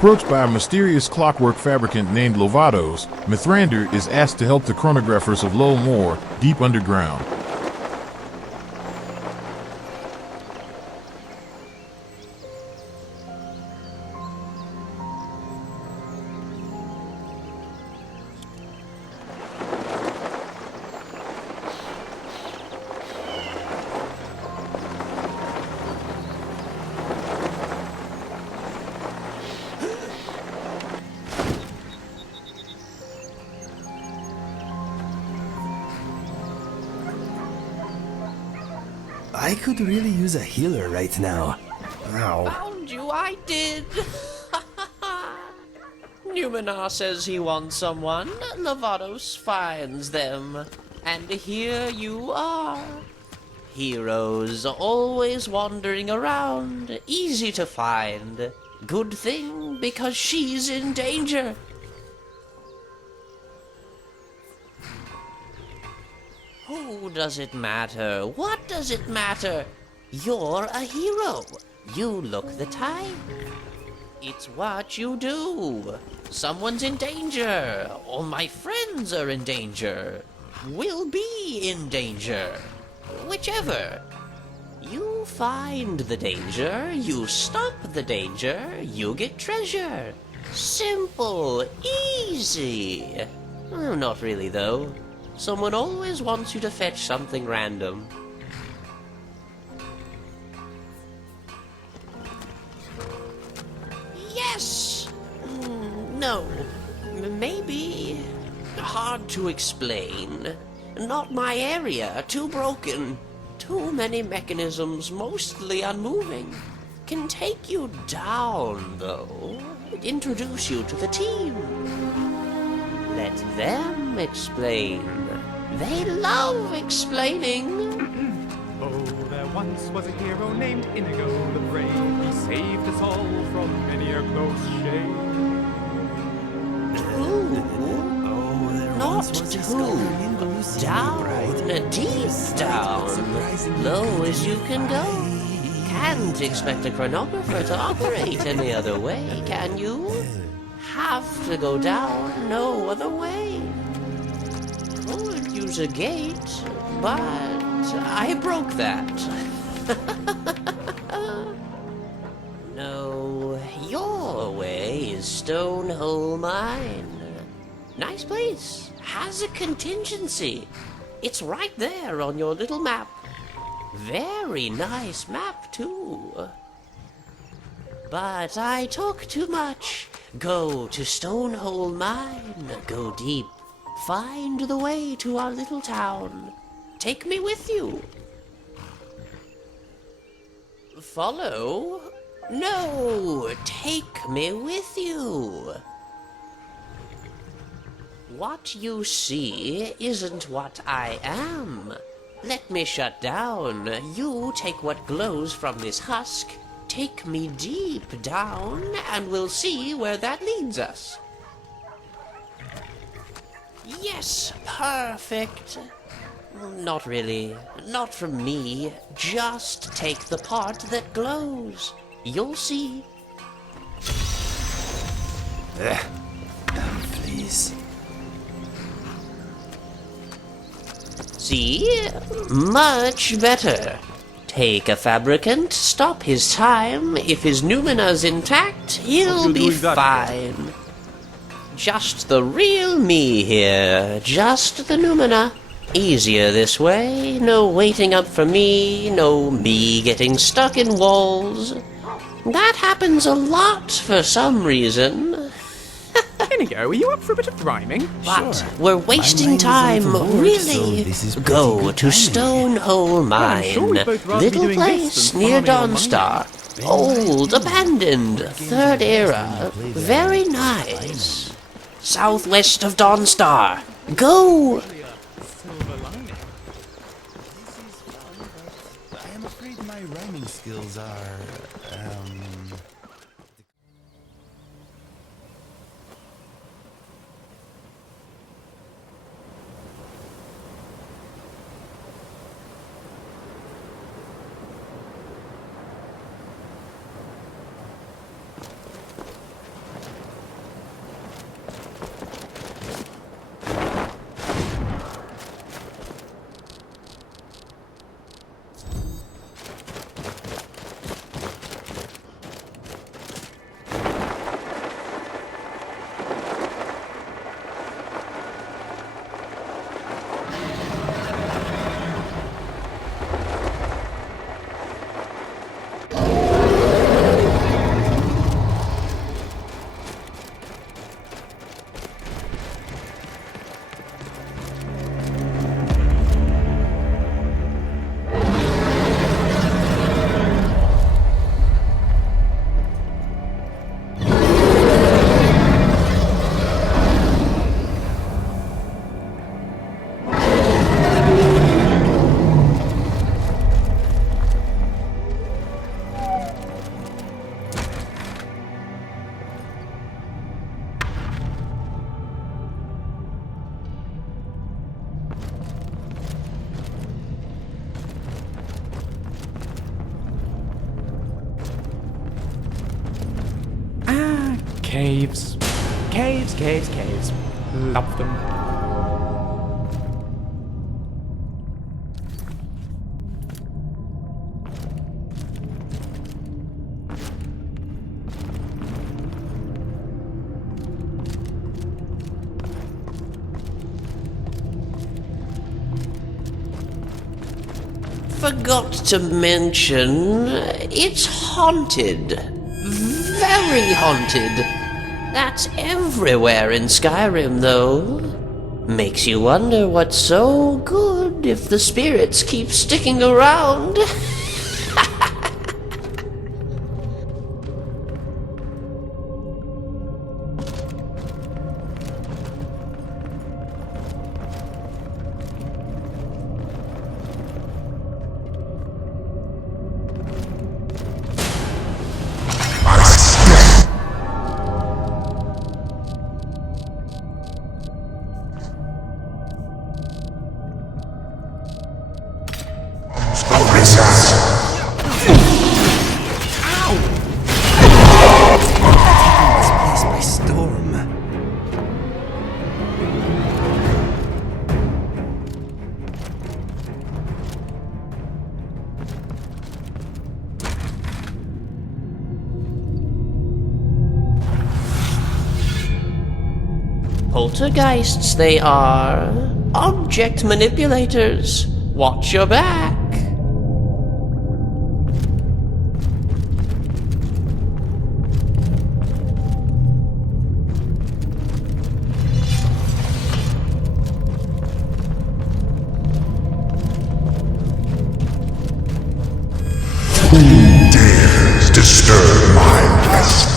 Approached by a mysterious clockwork fabricant named Lovatos, Mithrander is asked to help the chronographers of Lull deep underground. I could really use a healer right now. Ow. Found you, I did! Numenar says he wants someone. Lovatos finds them. And here you are. Heroes always wandering around, easy to find. Good thing, because she's in danger. Who does it matter? What does it matter? You're a hero. You look the type. It's what you do. Someone's in danger, or my friends are in danger. Will be in danger. Whichever. You find the danger, you stop the danger, you get treasure. Simple, easy. Not really, though. Someone always wants you to fetch something random. Yes! No. Maybe. Hard to explain. Not my area. Too broken. Too many mechanisms, mostly unmoving. Can take you down, though. Introduce you to the team. Let them explain. They love explaining. Oh, there once was a hero named Inigo the Brave. He saved us all from many a close shave. Not too down, deep down, low as you can go. Can't expect a chronographer to operate any other way, can you? Have to go down no other way. Could use a gate, but I broke that. No, your way is Stonehole Mine. Nice place. Has a contingency. It's right there on your little map. Very nice map, too. But I talk too much. Go to Stonehole Mine. Go deep. Find the way to our little town. Take me with you. Follow? No, take me with you. What you see isn't what I am. Let me shut down. You take what glows from this husk. Take me deep down, and we'll see where that leads us. Yes, perfect. Not really. Not from me. Just take the part that glows. You'll see. Please. See? Much better. Take a fabricant, stop his time. If his Numena's intact, he'll be fine. Just the real me here. Just the Numena. Easier this way. No waiting up for me. No me getting stuck in walls. That happens a lot for some reason. Inigo, are you up for a bit of rhyming? But Sure. we're wasting time, really. Go to Stonehole Mine, sure we'd both rather be little doing this place than near farming on Dawnstar. Old, abandoned, third era, very nice. Southwest of Dawnstar. Go! I am afraid my rhyming skills are, Caves, caves, caves. Love them. Forgot to mention, it's haunted. Very haunted. That's everywhere in Skyrim, though. Makes you wonder what's so good if the spirits keep sticking around. This place by storm. Poltergeists, they are. Object manipulators. Watch your back. Dares disturb my rest.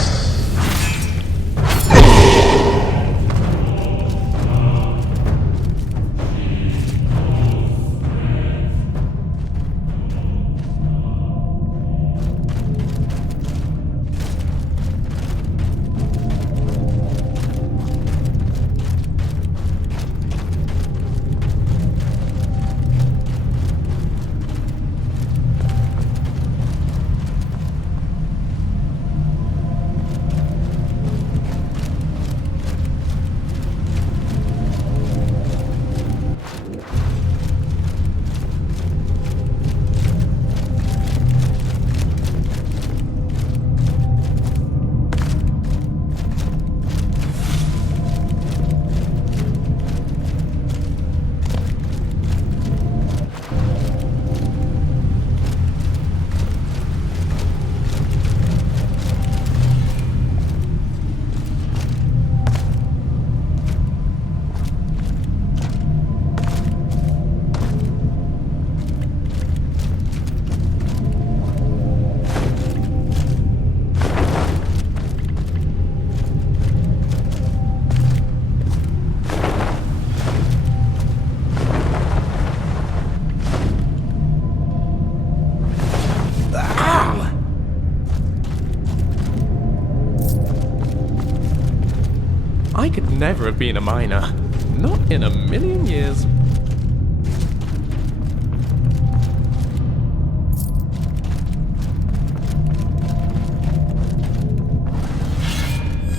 I could never have been a miner. Not in a million years.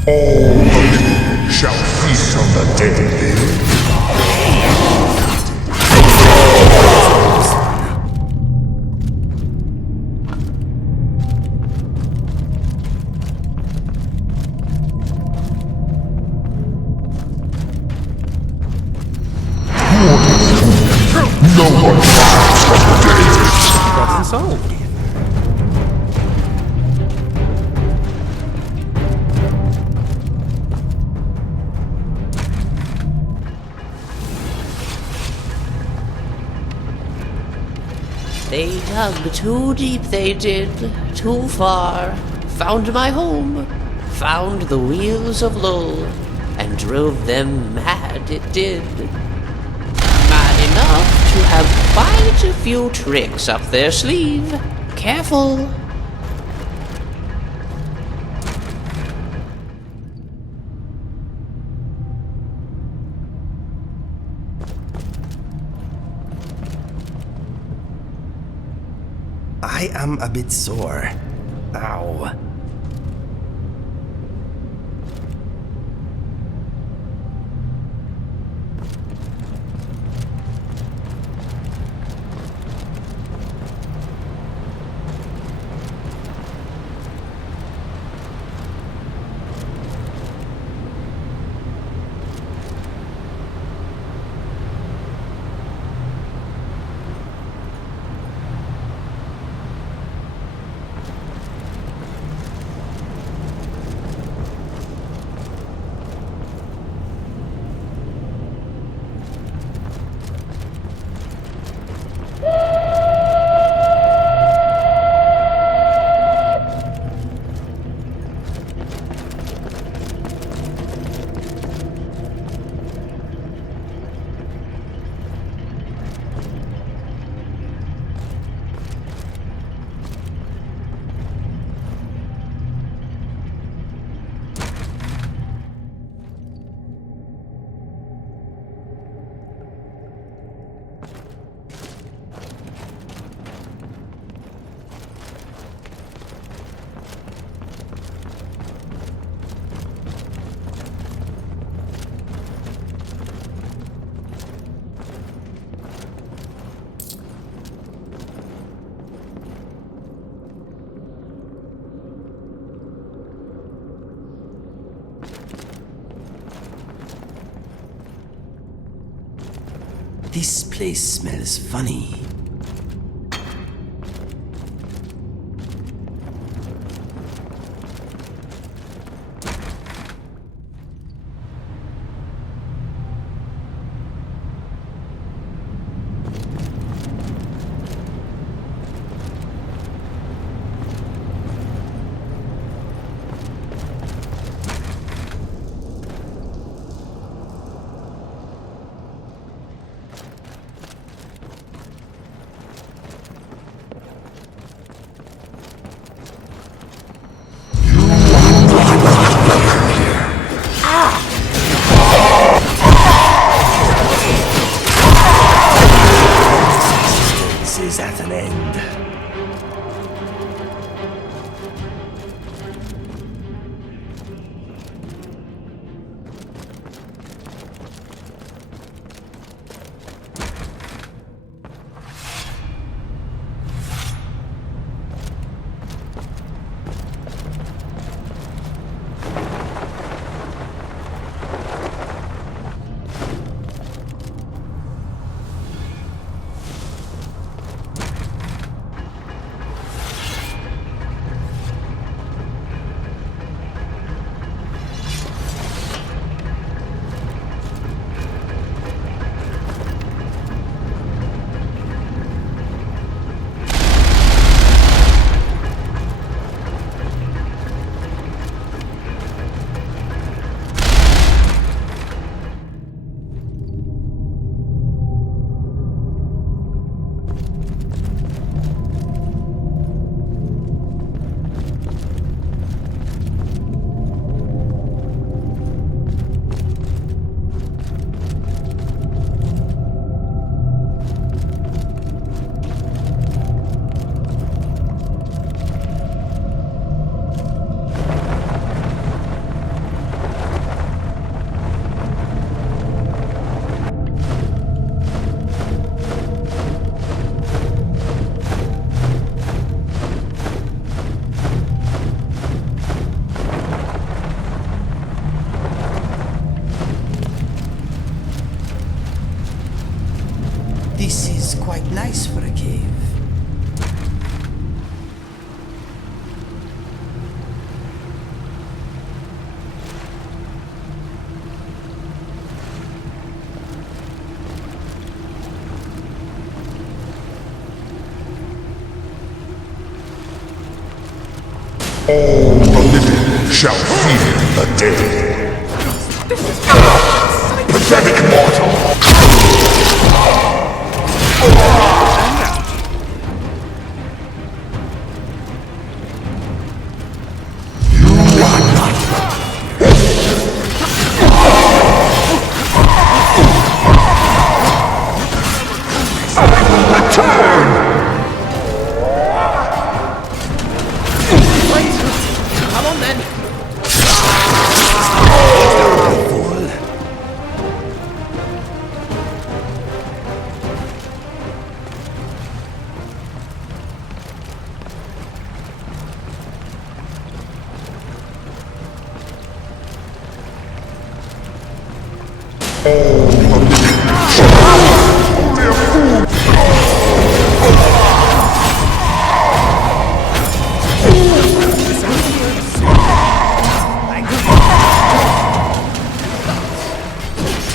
All the living shall feast on the dead live. No one rises from the dead. Problem solved. They dug too deep, they did. Too far. Found my home. Found the wheels of Lull. And drove them mad, it did. Mad enough to have quite a few tricks up their sleeve. Careful. I am a bit sore. Ow. This place smells funny. Is at an end. This is quite nice for a cave. All the living shall fear the dead. Pathetic mortal! Come on then.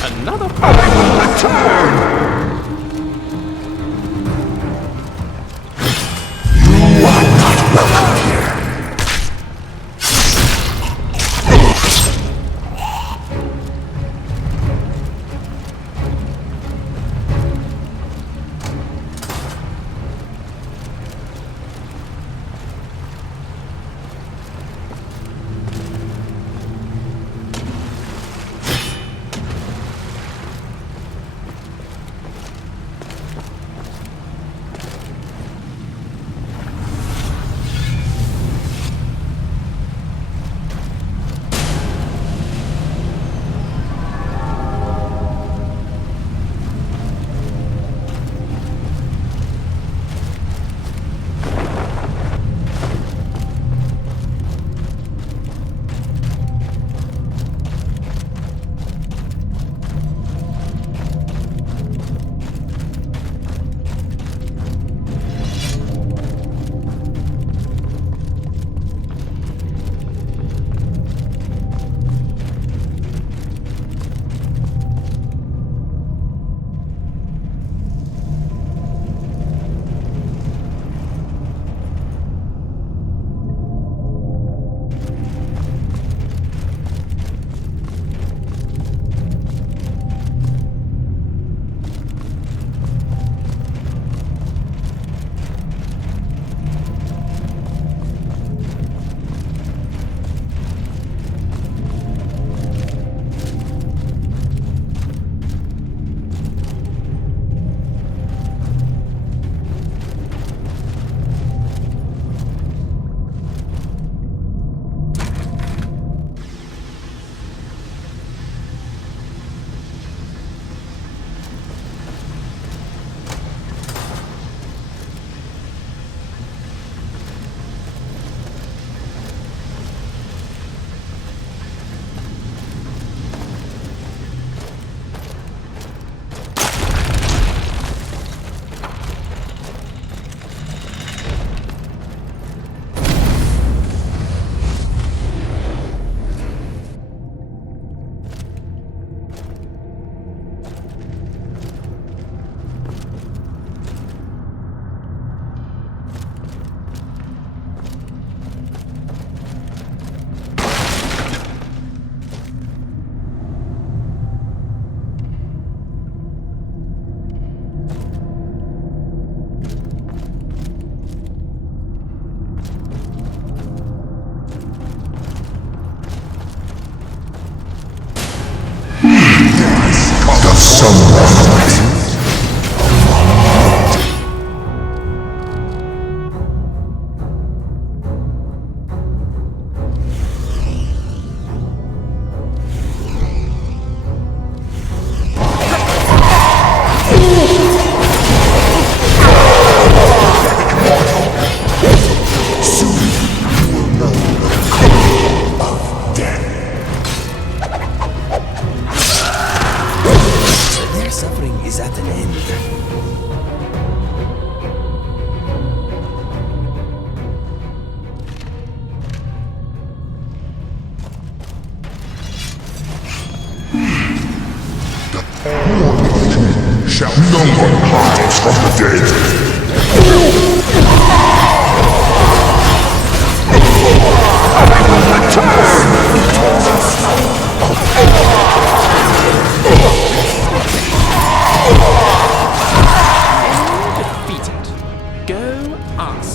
Another someone. Their suffering is at an end. Shall no one hides from the dead? Defeated. Go us.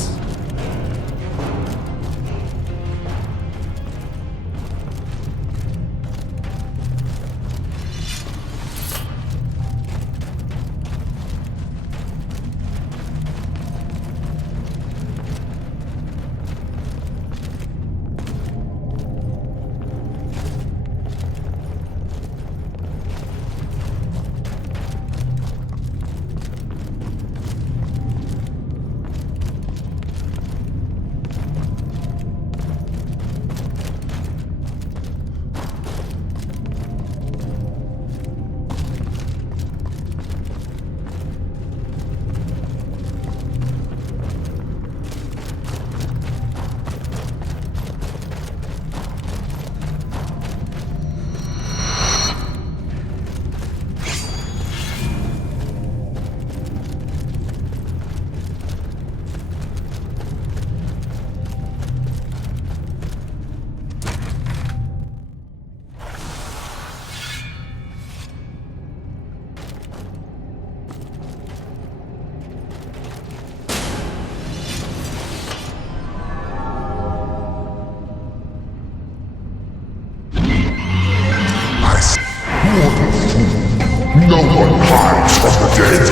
No one hides from the dead.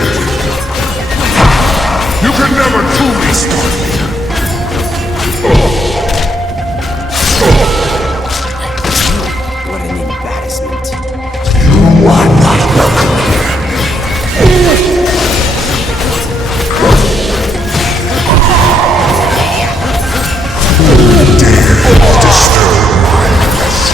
You can never truly stop What an embarrassment. You are not welcome here. Who dare disturb my rest?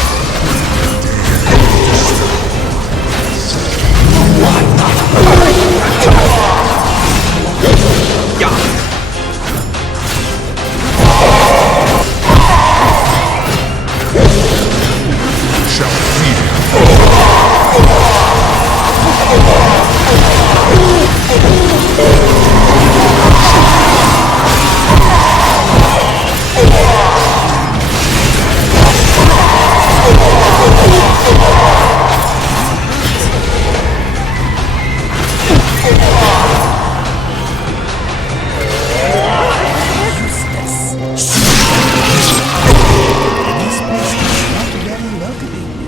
Shall This place is not very welcoming.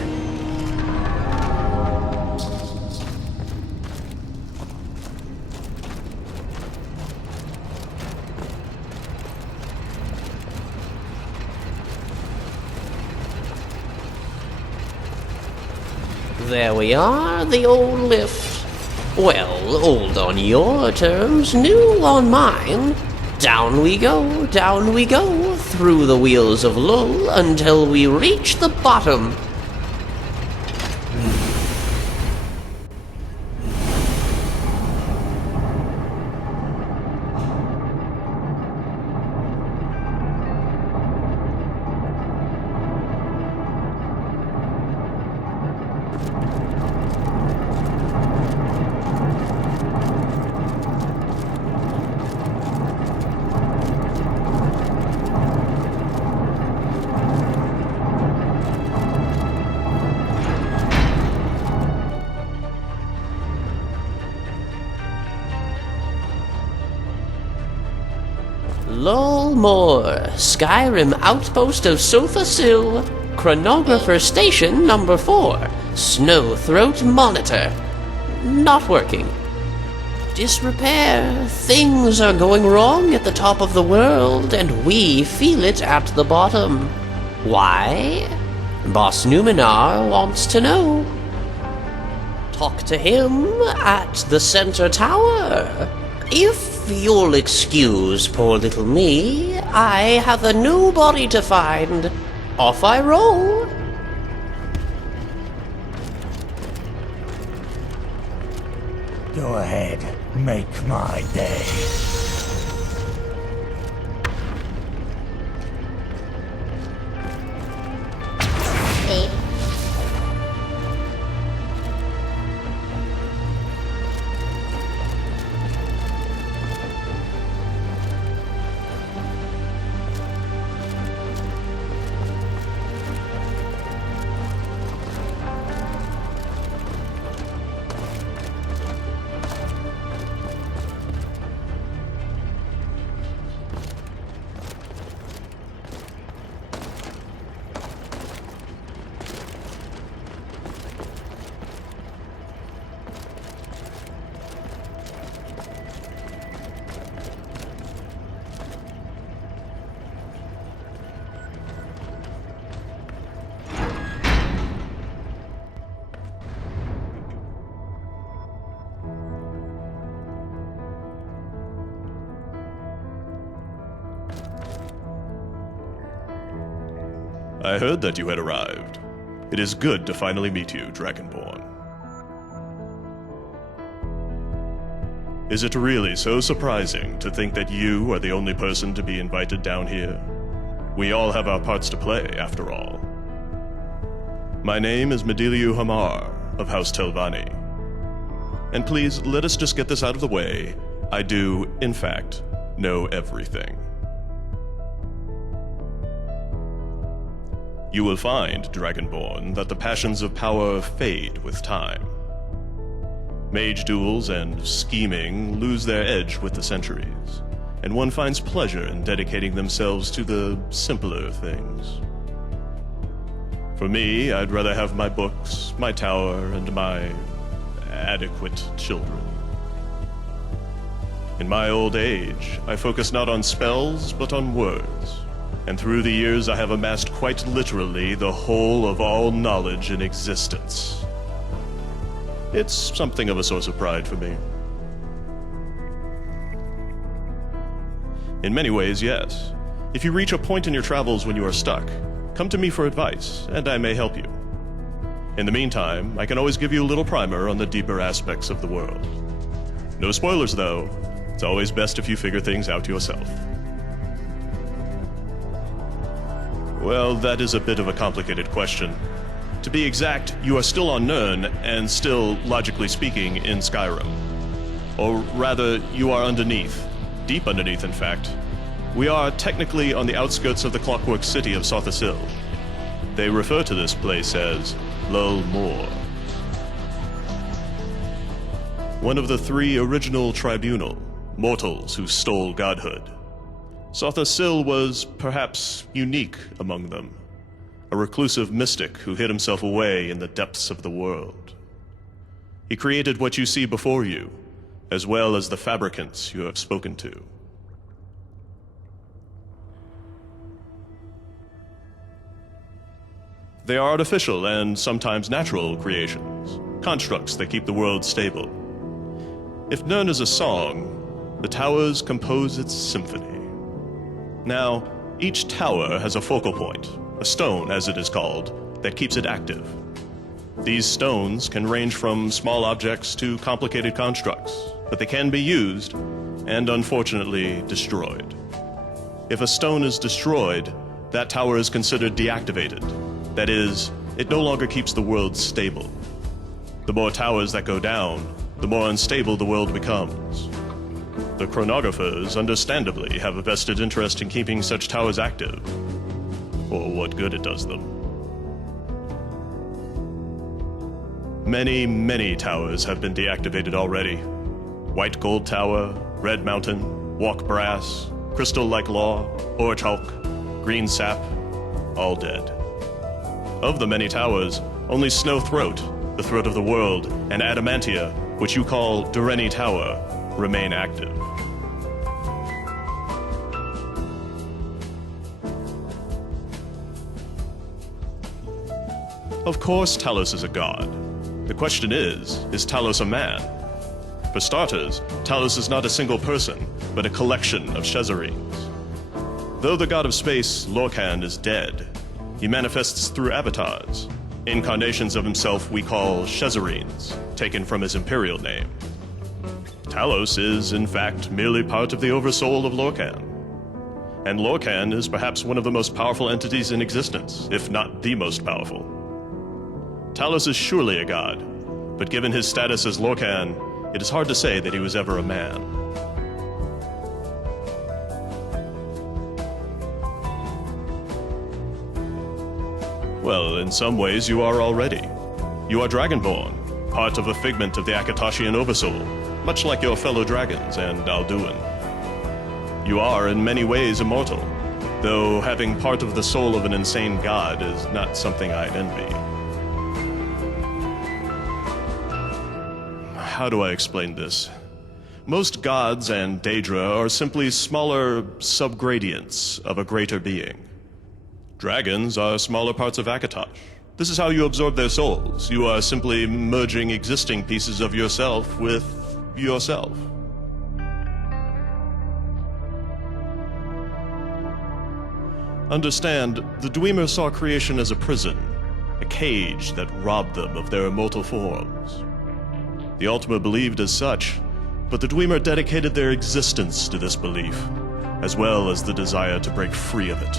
There we are, the old lift. Well, old on your terms, new on mine. Down we go, through the wheels of Lull until we reach the bottom. Lull Moor, Skyrim outpost of Sofa Sill, chronographer station number 4, Snowthroat Monitor. not working. Disrepair. Things are going wrong at the top of the world, and we feel it at the bottom. Why? Boss Numenor wants to know. Talk to him at the center tower. If you'll excuse poor little me, I have a new body to find. Off I roll. Go ahead, make my day. I heard that you had arrived. It is good to finally meet you, Dragonborn. Is it really so surprising to think that you are the only person to be invited down here? We all have our parts to play, after all. My name is Mediliu Hamar of House Telvanni. And please, let us just get this out of the way. I do, in fact, know everything. You will find, Dragonborn, that the passions of power fade with time. Mage duels and scheming lose their edge with the centuries, and one finds pleasure in dedicating themselves to the simpler things. For me, I'd rather have my books, my tower, and my adequate children. In my old age, I focus not on spells, but on words. And through the years I have amassed quite literally the whole of all knowledge in existence. It's something of a source of pride for me. In many ways, yes. If you reach a point in your travels when you are stuck, come to me for advice, and I may help you. In the meantime, I can always give you a little primer on the deeper aspects of the world. No spoilers, though. It's always best if you figure things out yourself. Well, that is a bit of a complicated question. To be exact, you are still on Nirn, and still, logically speaking, in Skyrim. Or rather, you are underneath. Deep underneath, in fact. We are technically on the outskirts of the clockwork city of Sothasil. They refer to this place as Lull. One of the three original tribunal, mortals who stole godhood. Sothasil was perhaps unique among them, a reclusive mystic who hid himself away in the depths of the world. He created what you see before you, as well as the fabricants you have spoken to. They are artificial and sometimes natural creations, constructs that keep the world stable. If Nirn is a song, the towers compose its symphony. Now, each tower has a focal point, a stone as it is called, that keeps it active. These stones can range from small objects to complicated constructs, but they can be used and, unfortunately, destroyed. If a stone is destroyed, that tower is considered deactivated. That is, it no longer keeps the world stable. The more towers that go down, the more unstable the world becomes. The chronographers, understandably, have a vested interest in keeping such towers active, or what good it does them. Many, many towers have been deactivated already. White Gold Tower, Red Mountain, Walk Brass, Crystal Like Law, Orange Hulk, Green Sap, all dead. Of the many towers, only Snow Throat, the Throat of the World, and Adamantia which you call Dureni Tower, remain active. Of course Talos is a god. The question is Talos a man? For starters, Talos is not a single person, but a collection of Shezarines. Though the god of space, Lorcan, is dead, he manifests through avatars, incarnations of himself we call Shezarines, taken from his imperial name. Talos is, in fact, merely part of the oversoul of Lorcan. And Lorcan is perhaps one of the most powerful entities in existence, if not the most powerful. Talos is surely a god, but given his status as Lorcan, it is hard to say that he was ever a man. Well, in some ways you are already. You are Dragonborn, part of a figment of the Akatashian Oversoul, much like your fellow dragons and Alduin. You are in many ways immortal, though having part of the soul of an insane god is not something I'd envy. How do I explain this? Most gods and Daedra are simply smaller subgradients of a greater being. Dragons are smaller parts of Akatosh. This is how you absorb their souls. You are simply merging existing pieces of yourself with yourself. Understand, the Dwemer saw creation as a prison, a cage that robbed them of their immortal forms. The Ultima believed as such, but the Dwemer dedicated their existence to this belief, as well as the desire to break free of it.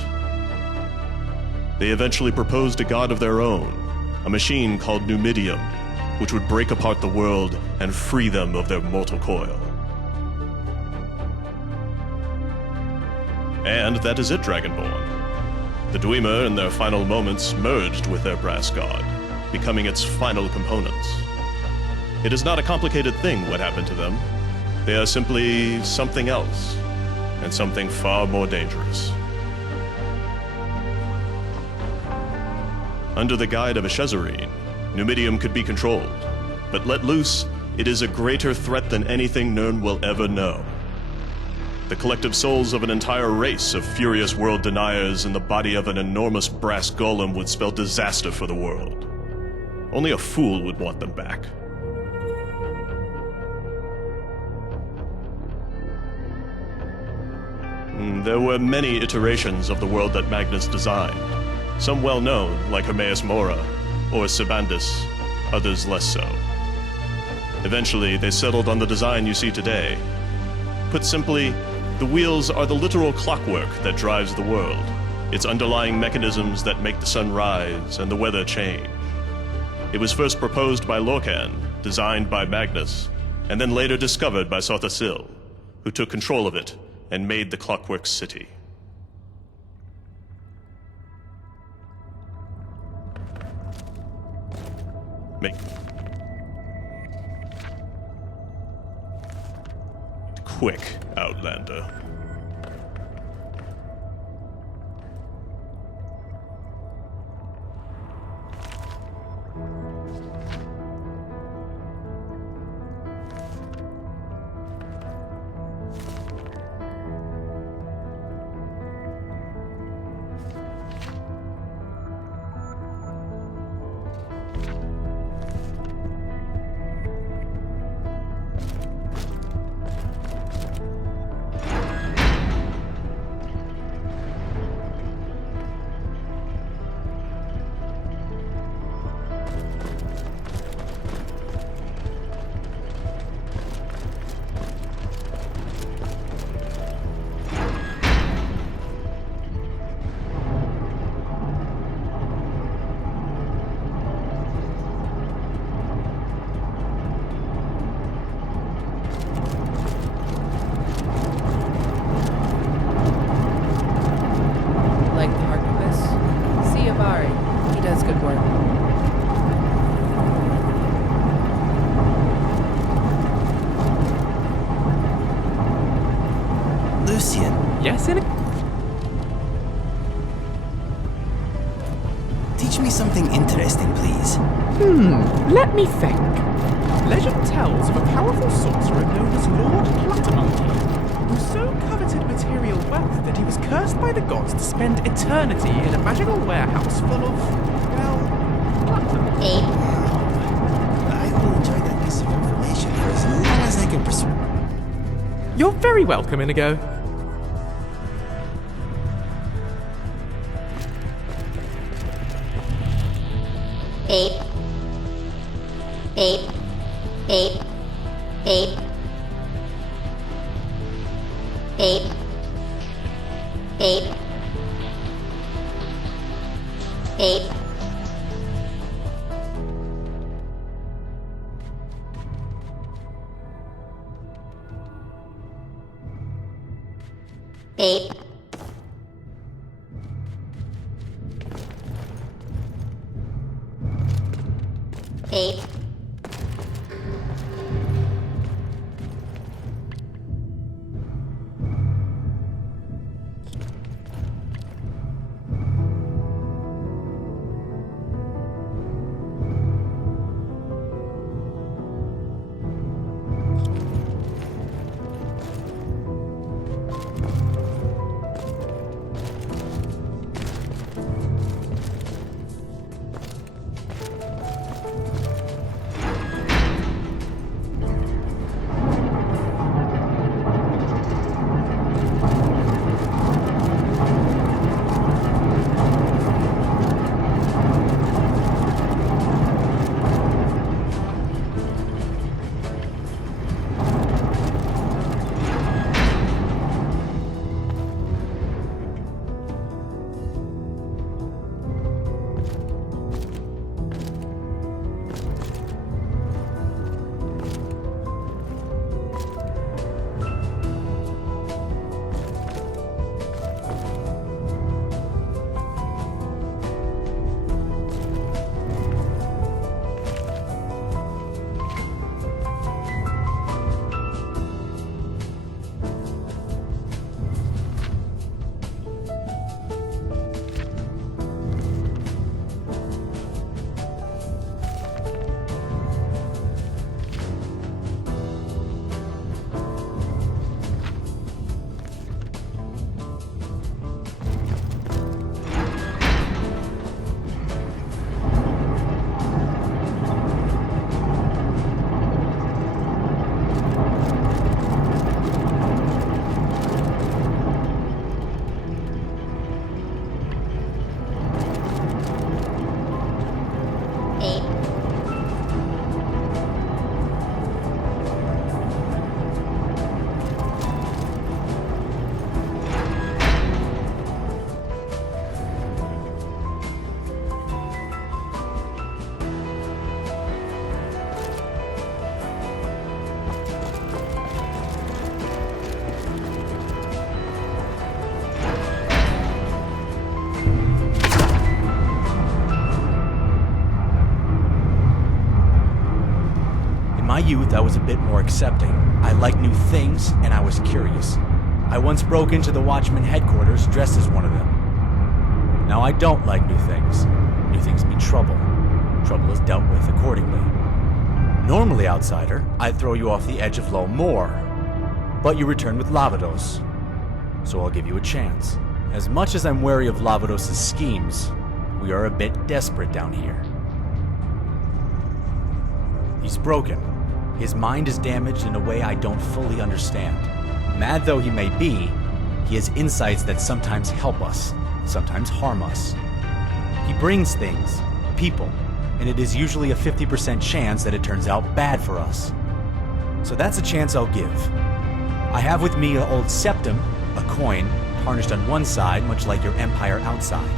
They eventually proposed a god of their own, a machine called Numidium, which would break apart the world and free them of their mortal coil. And that is it, Dragonborn. The Dwemer, in their final moments, merged with their brass god, becoming its final components. It is not a complicated thing what happened to them. They are simply something else, and something far more dangerous. Under the guide of a Shezarine, Numidium could be controlled, but let loose, it is a greater threat than anything Nirn will ever know. The collective souls of an entire race of furious world deniers in the body of an enormous brass golem would spell disaster for the world. Only a fool would want them back. There were many iterations of the world that Magnus designed. Some well-known, like Hermaeus Mora, or Sibandus, others less so. Eventually, they settled on the design you see today. Put simply, the wheels are the literal clockwork that drives the world, its underlying mechanisms that make the sun rise and the weather change. It was first proposed by Lorcan, designed by Magnus, and then later discovered by Sothasil, who took control of it and made the Clockwork City. Make quick, Outlander. Yes, in Teach me something interesting, please. Let me think. Legend tells of a powerful sorcerer known as Lord Cluttermonkey, who so coveted material wealth that he was cursed by the gods to spend eternity in a magical warehouse full of, well, clutter. I will enjoy that piece of information for as long as I can pursue. You're very welcome, Inigo. Ape. Ape. Ape. Ape. Ape. Ape. Ape. Ape. Ape. my youth, I was a bit more accepting. I liked new things, and I was curious. I once broke into the Watchman headquarters dressed as one of them. Now I don't like new things. New things mean trouble. Trouble is dealt with accordingly. Normally, outsider, I'd throw you off the edge of Lull more. But you returned with Lavados. So I'll give you a chance. As much as I'm wary of Lavados' schemes, we are a bit desperate down here. He's broken. His mind is damaged in a way I don't fully understand. Mad though he may be, he has insights that sometimes help us, sometimes harm us. He brings things, people, and it is usually a 50% chance that it turns out bad for us. So that's a chance I'll give. I have with me an old septum, a coin, tarnished on one side, much like your empire outside.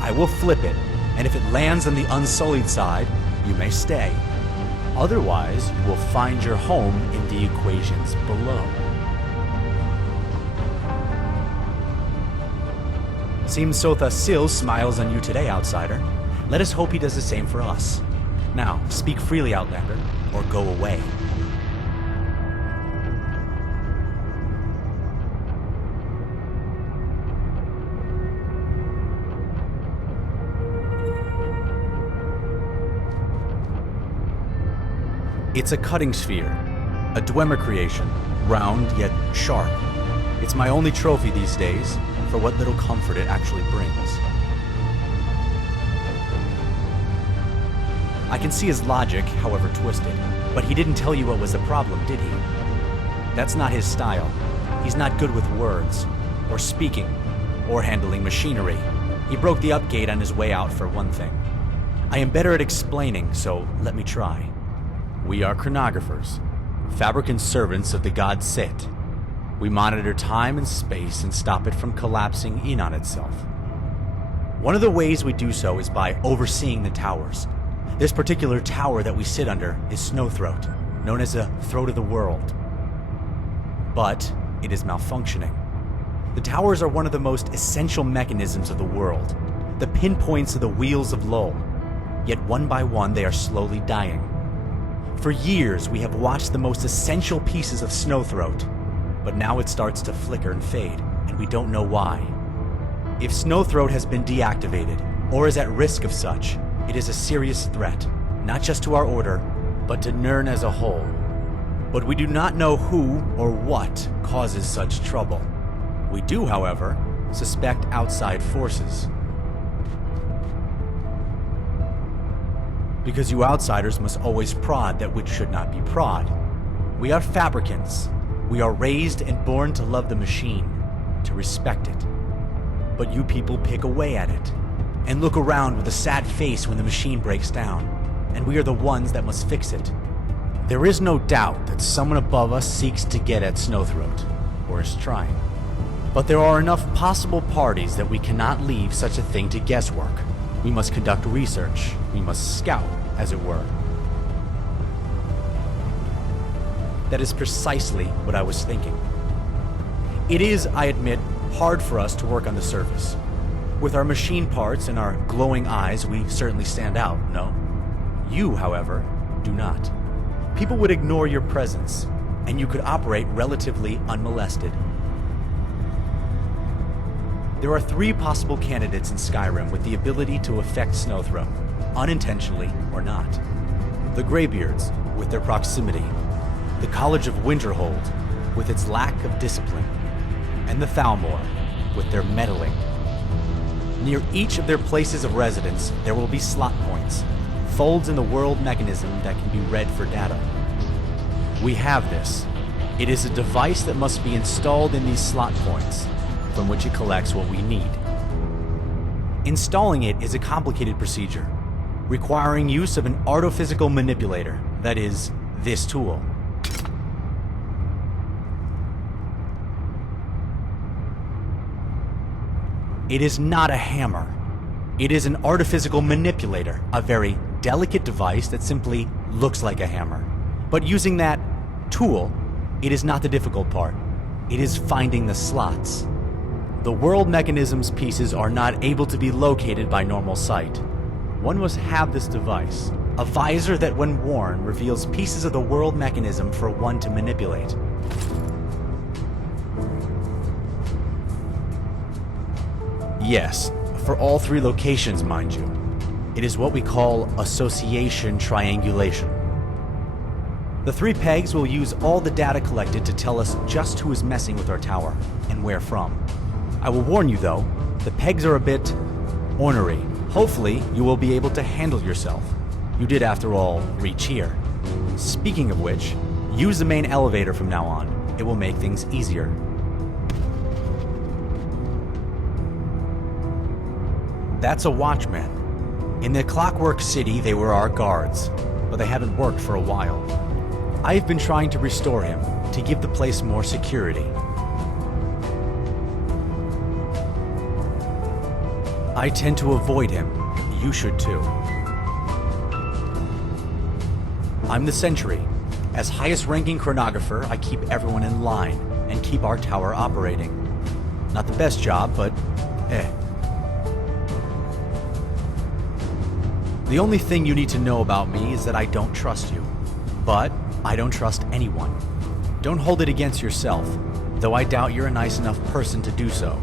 I will flip it, and if it lands on the unsullied side, you may stay. Otherwise, you will find your home in the equations below. Seems Sotha Sil smiles on you today, outsider. Let us hope he does the same for us. Now, speak freely, Outlander, or go away. It's a cutting sphere, a Dwemer creation, round yet sharp. It's my only trophy these days, for what little comfort it actually brings. I can see his logic, however twisted, but he didn't tell you what was the problem, did he? That's not his style. He's not good with words, or speaking, or handling machinery. He broke the upgate on his way out, for one thing. I am better at explaining, so let me try. We are chronographers, fabricant servants of the god Set. We monitor time and space and stop it from collapsing in on itself. One of the ways we do so is by overseeing the towers. This particular tower that we sit under is Snowthroat, known as the Throat of the World. But it is malfunctioning. The towers are one of the most essential mechanisms of the world, the pinpoints of the wheels of Lull. Yet one by one they are slowly dying. For years we have watched the most essential pieces of Snowthroat, but now it starts to flicker and fade, and we don't know why. If Snowthroat has been deactivated, or is at risk of such, it is a serious threat, not just to our order, but to Nirn as a whole. But we do not know who or what causes such trouble. We do, however, suspect outside forces. Because you outsiders must always prod that which should not be prod. We are fabricants. We are raised and born to love the machine, to respect it. But you people pick away at it, and look around with a sad face when the machine breaks down, and we are the ones that must fix it. There is no doubt that someone above us seeks to get at Snowthroat, or is trying. But there are enough possible parties that we cannot leave such a thing to guesswork. We must conduct research. We must scout, as it were. That is precisely what I was thinking. It is, I admit, hard for us to work on the surface. With our machine parts and our glowing eyes, we certainly stand out, no? You, however, do not. People would ignore your presence, and you could operate relatively unmolested. There are 3 possible candidates in Skyrim with the ability to affect Snowthroat, unintentionally or not. The Greybeards, with their proximity, the College of Winterhold, with its lack of discipline, and the Thalmor, with their meddling. Near each of their places of residence, there will be slot points, folds in the world mechanism that can be read for data. We have this. It is a device that must be installed in these slot points, from which it collects what we need. Installing it is a complicated procedure, requiring use of an artophysical manipulator, that is, this tool. It is not a hammer. It is an artophysical manipulator, a very delicate device that simply looks like a hammer. But using that tool, it is not the difficult part. It is finding the slots. The world mechanism's pieces are not able to be located by normal sight. One must have this device, a visor that when worn reveals pieces of the world mechanism for one to manipulate. Yes, for all 3 locations, mind you. It is what we call association triangulation. The 3 pegs will use all the data collected to tell us just who is messing with our tower, and where from. I will warn you though, the pegs are a bit ornery. Hopefully, you will be able to handle yourself. You did, after all, reach here. Speaking of which, use the main elevator from now on. It will make things easier. That's a watchman. In the Clockwork City, they were our guards, but they haven't worked for a while. I've been trying to restore him, to give the place more security. I tend to avoid him. You should too. I'm the Sentry. As highest-ranking chronographer, I keep everyone in line and keep our tower operating. Not the best job, but The only thing you need to know about me is that I don't trust you. But I don't trust anyone. Don't hold it against yourself, though I doubt you're a nice enough person to do so.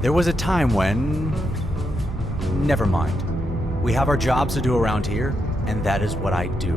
There was a time when... Never mind. We have our jobs to do around here, and that is what I do.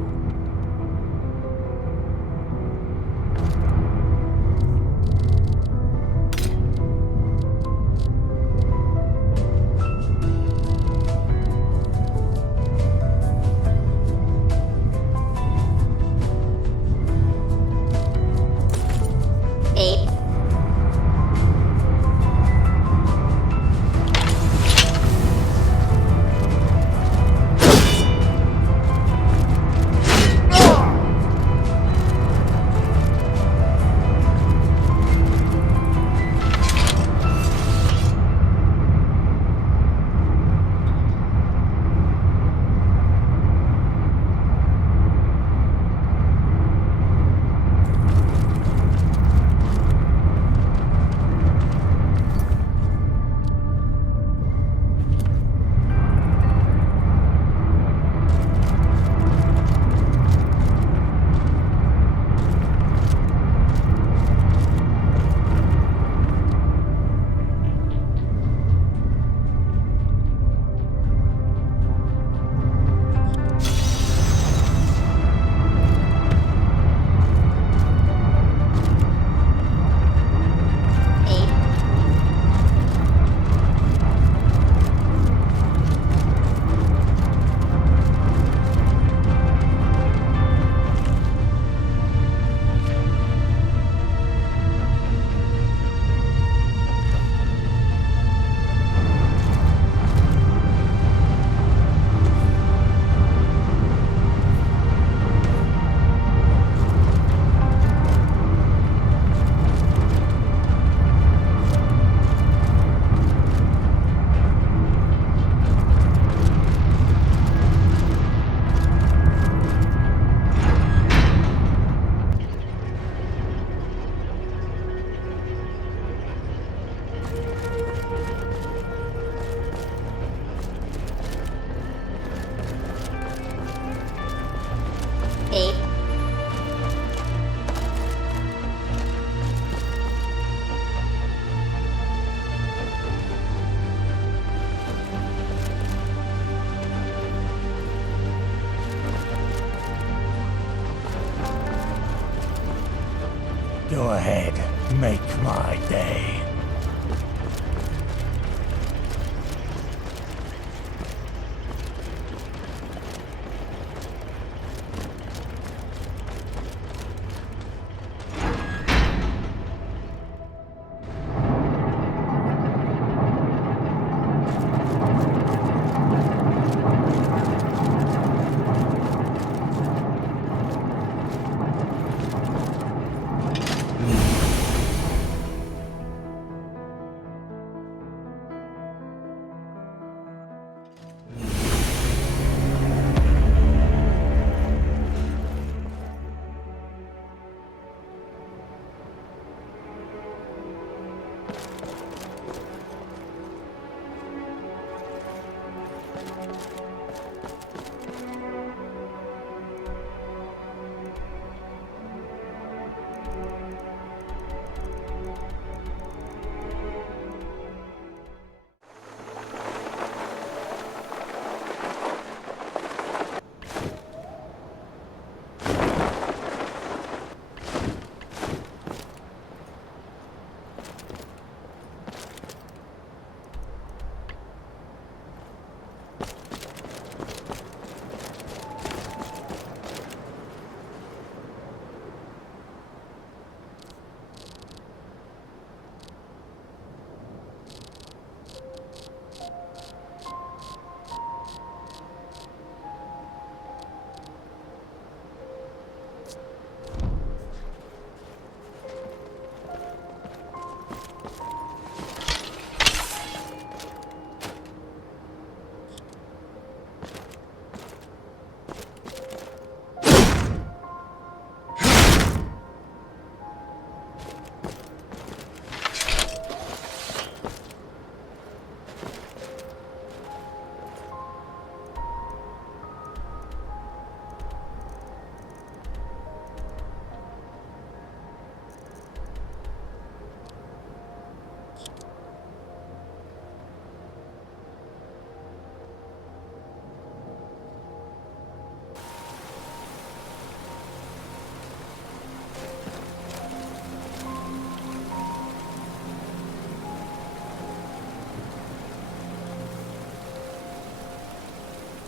Go ahead, make my day.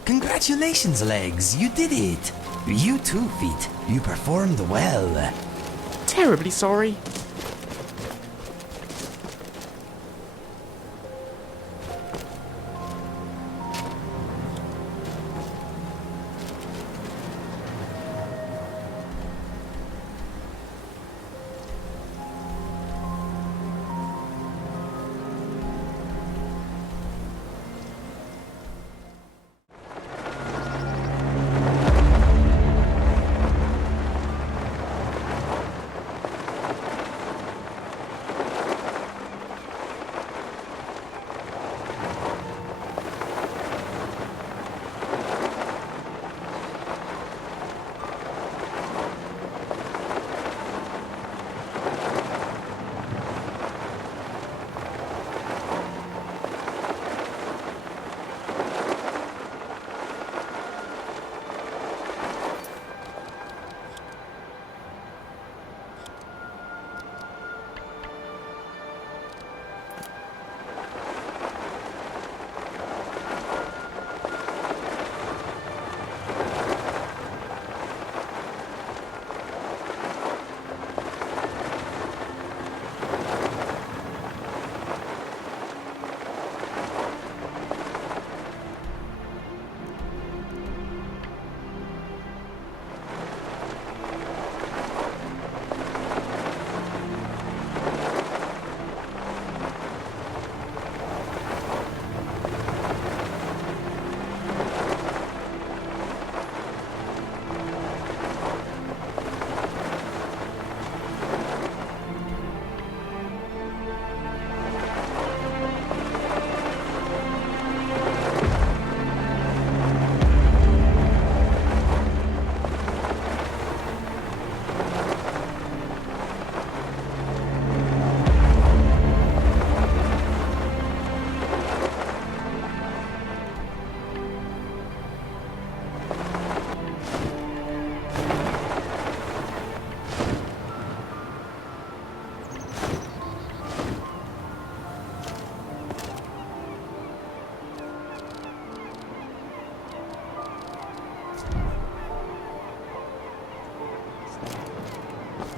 Congratulations, Legs. You did it. You too, Feet. You performed well. Terribly sorry.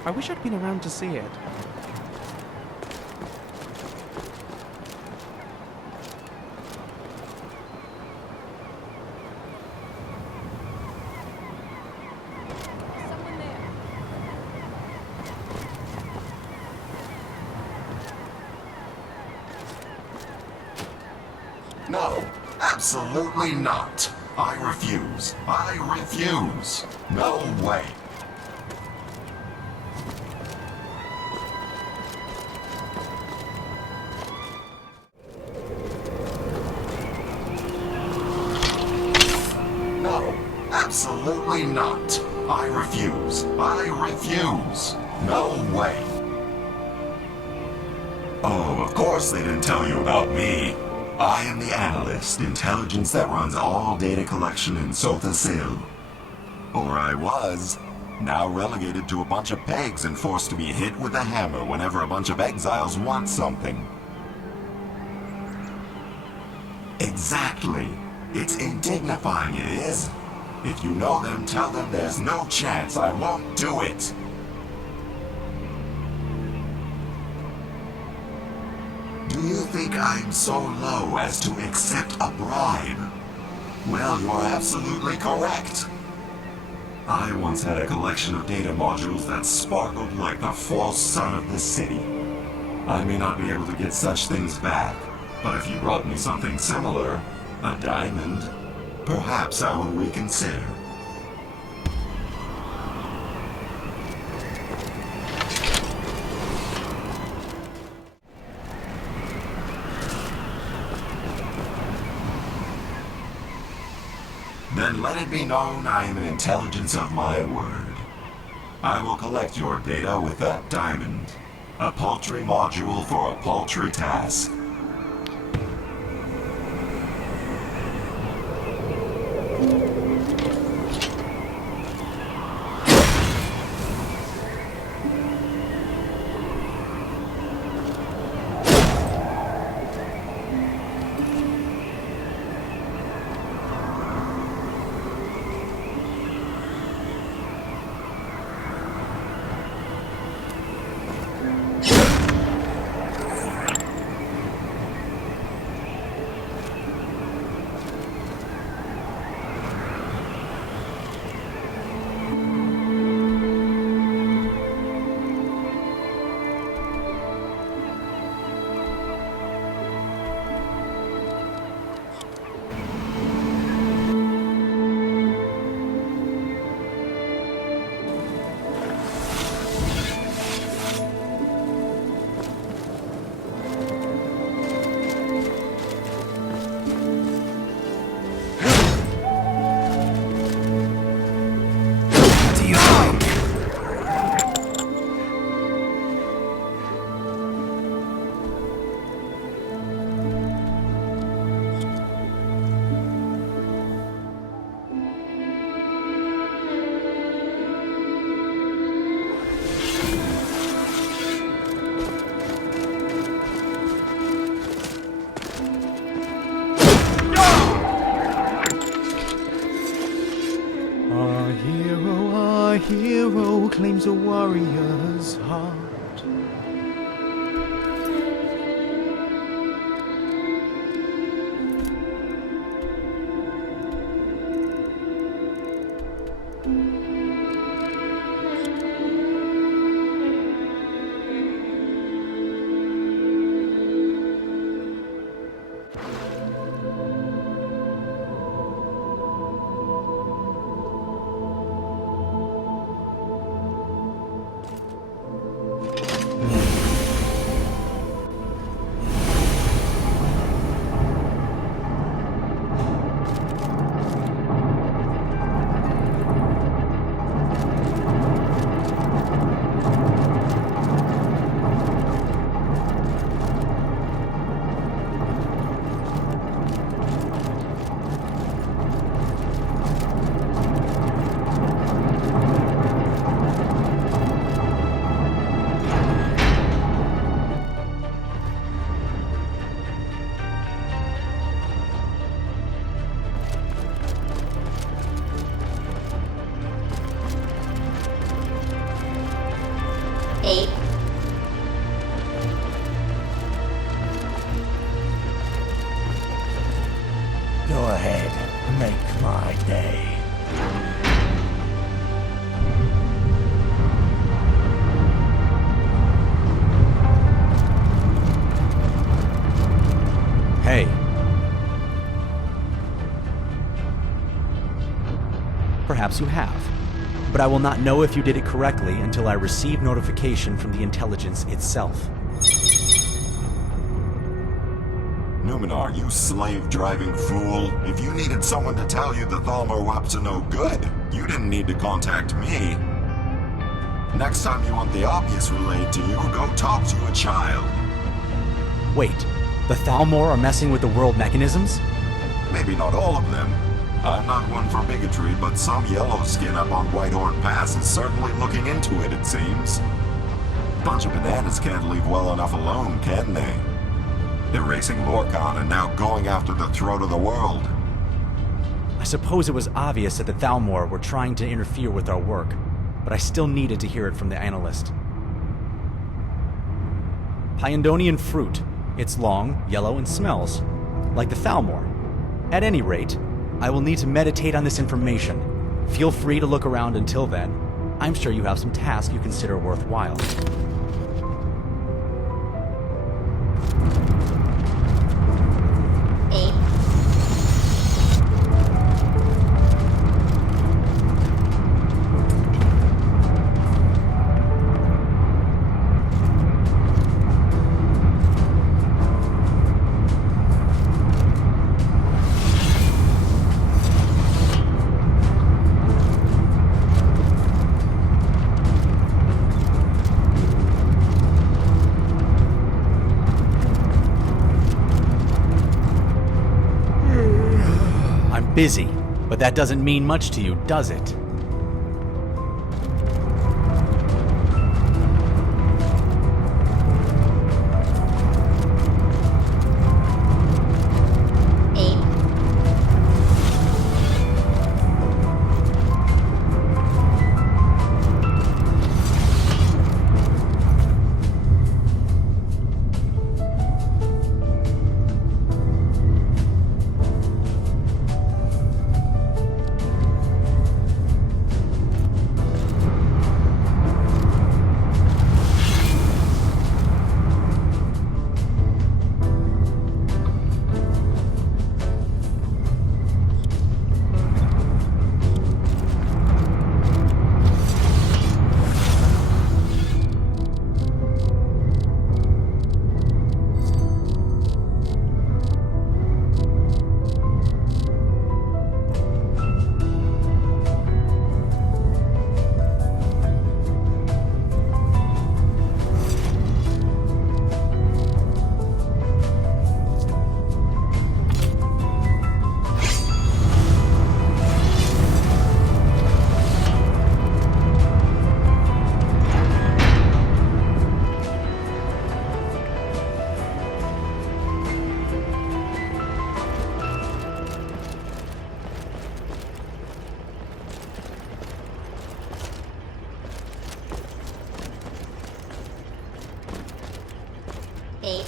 I wish I'd been around to see it. No, absolutely not. I refuse. I refuse. No way. No, absolutely not. I refuse. I refuse. No way. Oh, of course they didn't tell you about me. I am the analyst, intelligence that runs all data collection in Sothasil. Or I was. Now relegated to a bunch of pegs and forced to be hit with a hammer whenever a bunch of exiles want something. Exactly. It's indignifying, it is. If you know them, tell them there's no chance I won't do it. Do you think I'm so low as to accept a bribe? Well, you're absolutely correct. I once had a collection of data modules that sparkled like the false sun of the city. I may not be able to get such things back, but if you brought me something similar, a diamond, perhaps I will reconsider. Then let it be known I am an intelligence of my word. I will collect your data with that diamond. A paltry module for a paltry task. Our hero claims a warrior's heart. Ape. Go ahead, make my day. Hey. Perhaps you have. But I will not know if you did it correctly until I receive notification from the intelligence itself. Numenor, you slave-driving fool. If you needed someone to tell you the Thalmor were up to no good, you didn't need to contact me. Next time you want the obvious relayed to you, go talk to a child. Wait, the Thalmor are messing with the world mechanisms? Maybe not all of them. I'm not one for bigotry, but some yellow skin up on Whitehorn Pass is certainly looking into it, it seems. Bunch of bananas can't leave well enough alone, can they? Erasing Lorcan and now going after the throat of the world. I suppose it was obvious that the Thalmor were trying to interfere with our work, but I still needed to hear it from the analyst. Pyandonian fruit. It's long, yellow, and smells like the Thalmor. At any rate, I will need to meditate on this information. Feel free to look around until then. I'm sure you have some tasks you consider worthwhile. Ape. Busy, but that doesn't mean much to you, does it? Ape. Ape.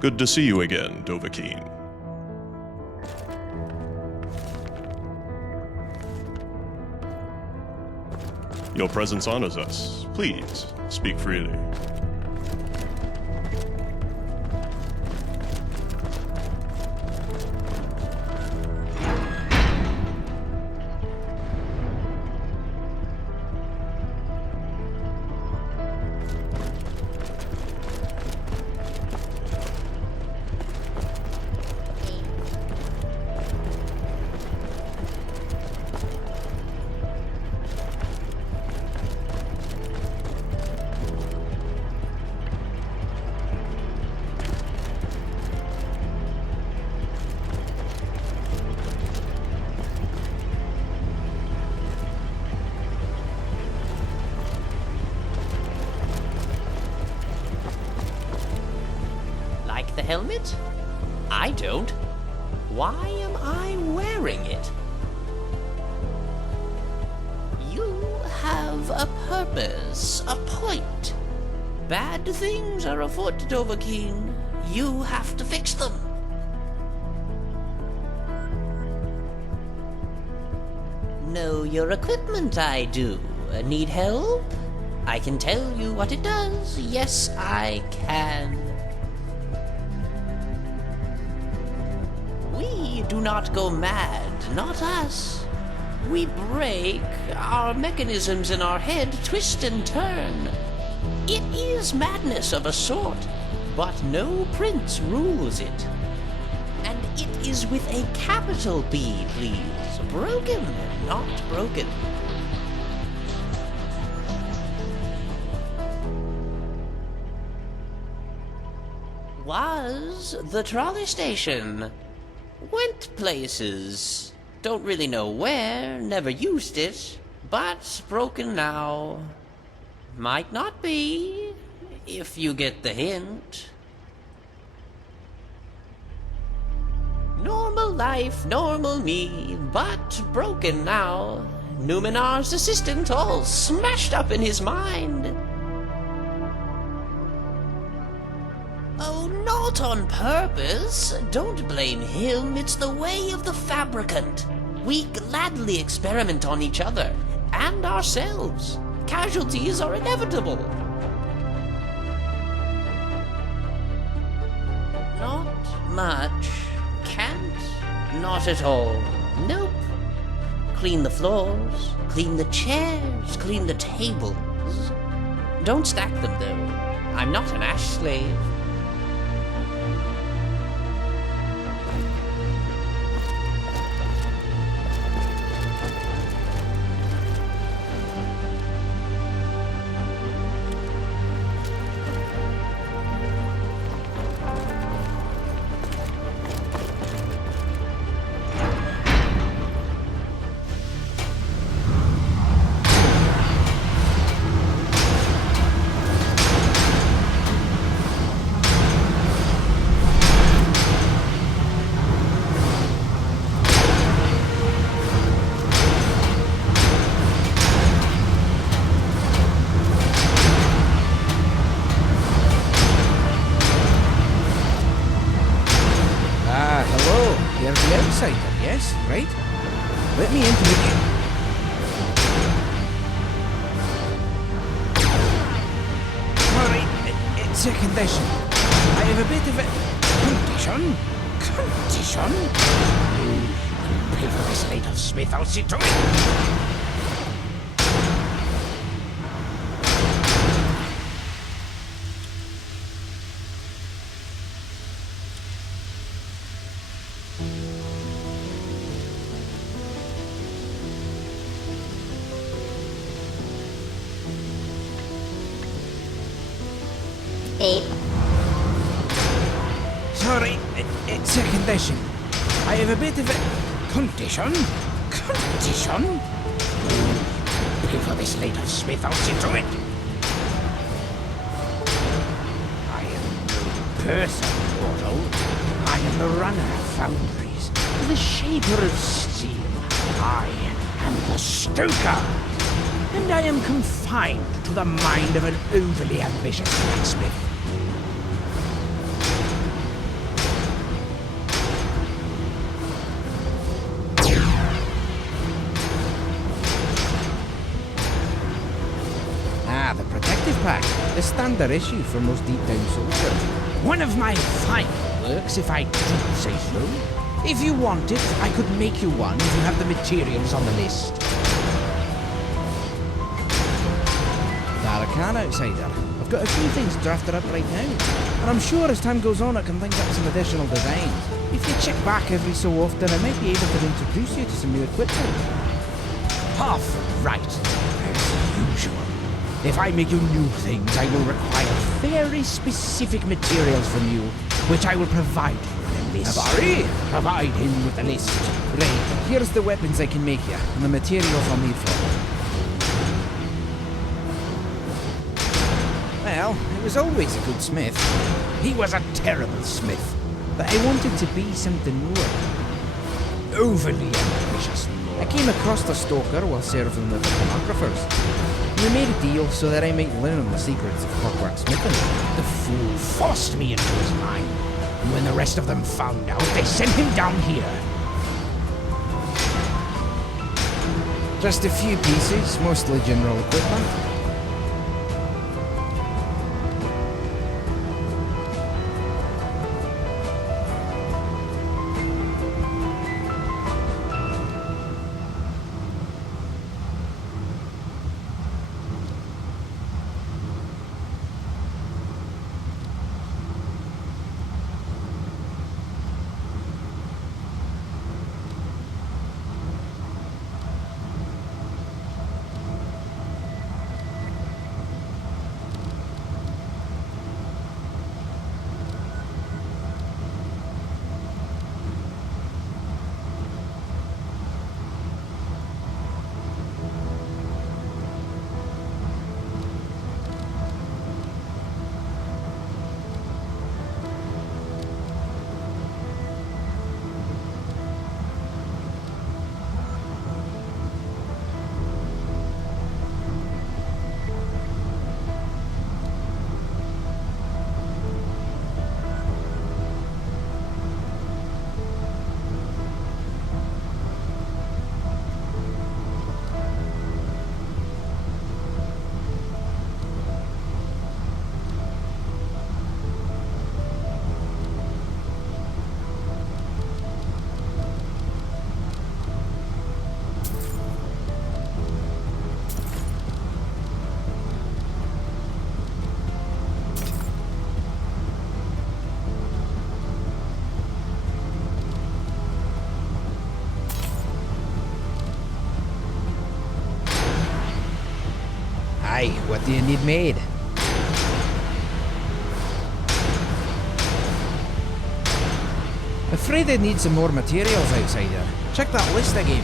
Good to see you again, Dovahkiin. Your presence honors us. Please, speak freely. helmet? I don't. Why am I wearing it? You have a purpose, a point. Bad things are afoot, Dovahkiin. You have to fix them. Know your equipment, I do. Need help? I can tell you what it does. Yes, I can. We do not go mad, not us. We break, our mechanisms in our head twist and turn. It is madness of a sort, but no prince rules it. And it is with a capital B, please. Broken, not broken. Was the trolley station. Went places. Don't really know where, never used it, but broken now. Might not be, if you get the hint. Normal life, normal me, but broken now. Numenar's assistant all smashed up in his mind. Oh, not on purpose. Don't blame him. It's the way of the fabricant. We gladly experiment on each other and ourselves. Casualties are inevitable. Not much. Can't. Not at all. Nope. Clean the floors, clean the chairs, clean the tables. Don't stack them, though. I'm not an ash slave. You're the outsider, yes? Right? Let me into it. Alright, it's a condition. I have a bit of a... Condition? Condition? You pay for this native Smith, I'll see to it. Sorry, it's a condition. I have a bit of a... Condition? Condition? Pay for this native Smith, I'll see to it. I am no person, mortal. I am the runner of foundries, the shaper of steel. I am the stoker. And I am confined to the mind of an overly ambitious blacksmith. The protective pack, the standard issue for most deep-down soldiers. One of my fine works, if I do say so. If you want it, I could make you one if you have the materials on the list. Darkan Outsider. I've got a few things drafted up right now, and I'm sure as time goes on I can think up some additional designs. If you check back every so often, I might be able to introduce you to some new equipment. Half right, as usual. If I make you new things, I will require very specific materials from you, which I will provide you with a list. Provide him with a list. Right, here's the weapons I can make you, and the materials I'll need for them. Well, he was always a good smith. He was a terrible smith. that I wanted to be something more. Overly ambitious. I came across the stalker while serving with the pornographers. We made a deal so that I might learn the secrets of clockwork smithing. The fool forced me into his mind. And when the rest of them found out, they sent him down here. Just a few pieces, mostly general equipment. Aye, what do you need made? Afraid I'd need some more materials, outsider. Check that list again.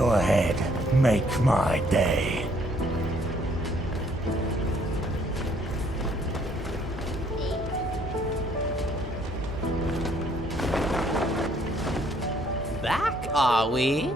Go ahead, make my day. Back, are we?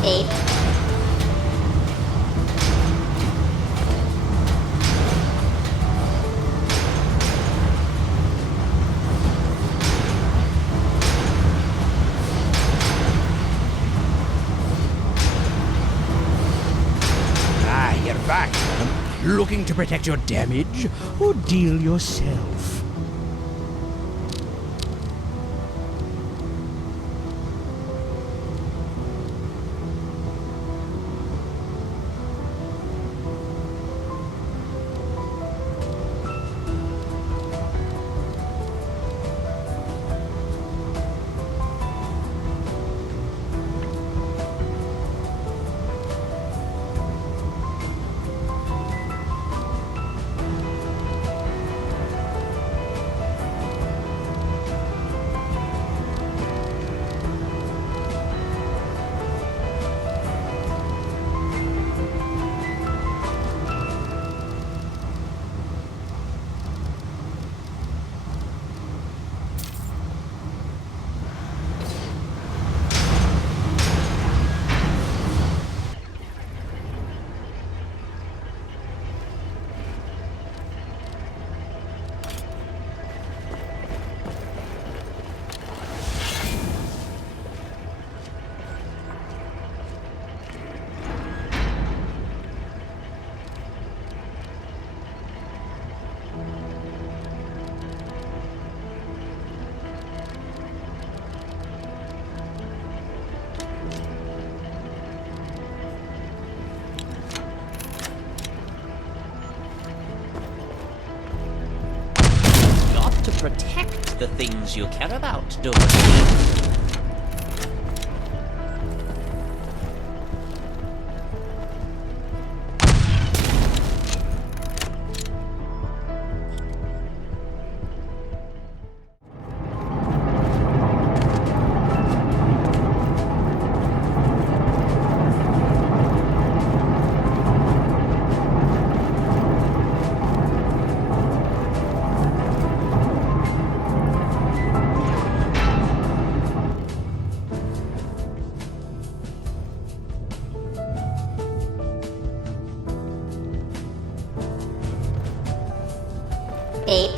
Babe. Ah, you're back. Looking to protect your damage or deal yourself? To protect the things you care about, don't you? Babe.